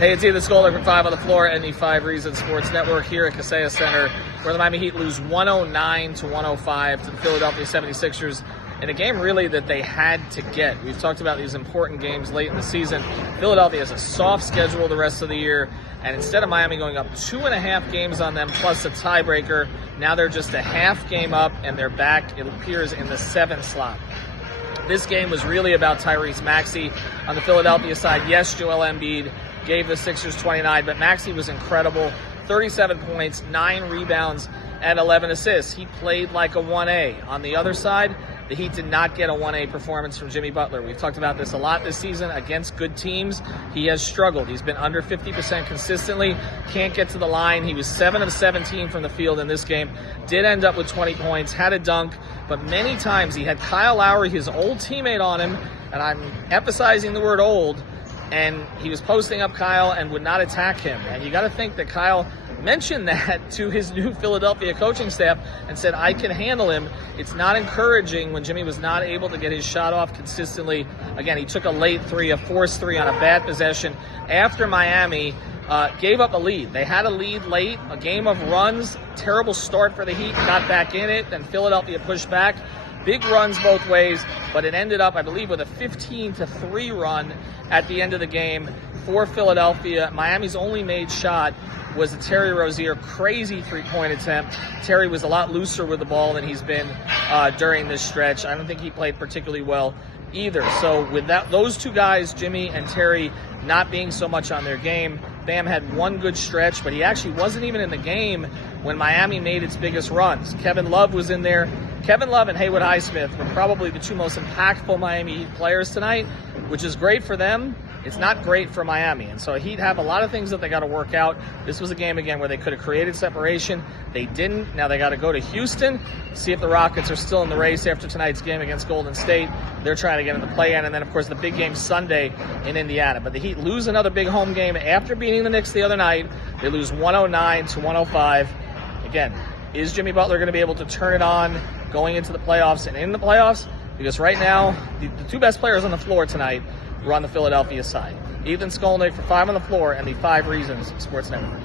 Hey, it's Ethan Skolnick for 5 on the floor and the 5 Reasons Sports Network here at Kaseya Center, where the Miami Heat lose 109-105 to the Philadelphia 76ers in a game really that they had to get. We've talked about these important games late in the season. Philadelphia has a soft schedule the rest of the year, and instead of Miami going up 2.5 games on them plus a tiebreaker, now they're just a half game up and they're back, it appears, in the 7th slot. This game was really about Tyrese Maxey on the Philadelphia side. Yes, Joel Embiid gave the Sixers 29, but Maxey was incredible. 37 points, 9 rebounds, and 11 assists. He played like a 1A. On the other side, the Heat did not get a 1A performance from Jimmy Butler. We've talked about this a lot this season. Against good teams, he has struggled. He's been under 50% consistently, can't get to the line. He was 7 of 17 from the field in this game. Did end up with 20 points, had a dunk, but many times he had Kyle Lowry, his old teammate, on him, and I'm emphasizing the word old, and he was posting up Kyle and would not attack him. And you got to think that Kyle mentioned that to his new Philadelphia coaching staff and said, I can handle him. It's not encouraging when Jimmy was not able to get his shot off consistently. Again, he took a late three, a forced three on a bad possession after Miami gave up a lead. They had a lead late, a game of runs, terrible start for the Heat, got back in it, then Philadelphia pushed back. Big runs both ways, but it ended up, I believe, with a 15-3 run at the end of the game for Philadelphia. Miami's only made shot was a Terry Rozier crazy three-point attempt. Terry was a lot looser with the ball than he's been during this stretch. I don't think he played particularly well either. So with those two guys, Jimmy and Terry, not being so much on their game, Bam had one good stretch, but he actually wasn't even in the game when Miami made its biggest runs. Kevin Love was in there. Kevin Love and Haywood Highsmith were probably the two most impactful Miami Heat players tonight, which is great for them. It's not great for Miami. And so Heat have a lot of things that they got to work out. This was a game, again, where they could have created separation. They didn't. Now they got to go to Houston, see if the Rockets are still in the race after tonight's game against Golden State. They're trying to get in the play-in. And then, of course, the big game Sunday in Indiana. But the Heat lose another big home game after beating the Knicks the other night. They lose 109-105. Again, is Jimmy Butler going to be able to turn it on going into the playoffs and in the playoffs? Because right now, the two best players on the floor tonight were on the Philadelphia side. Ethan Skolnick for 5 on the floor and the 5 Reasons Sports Network.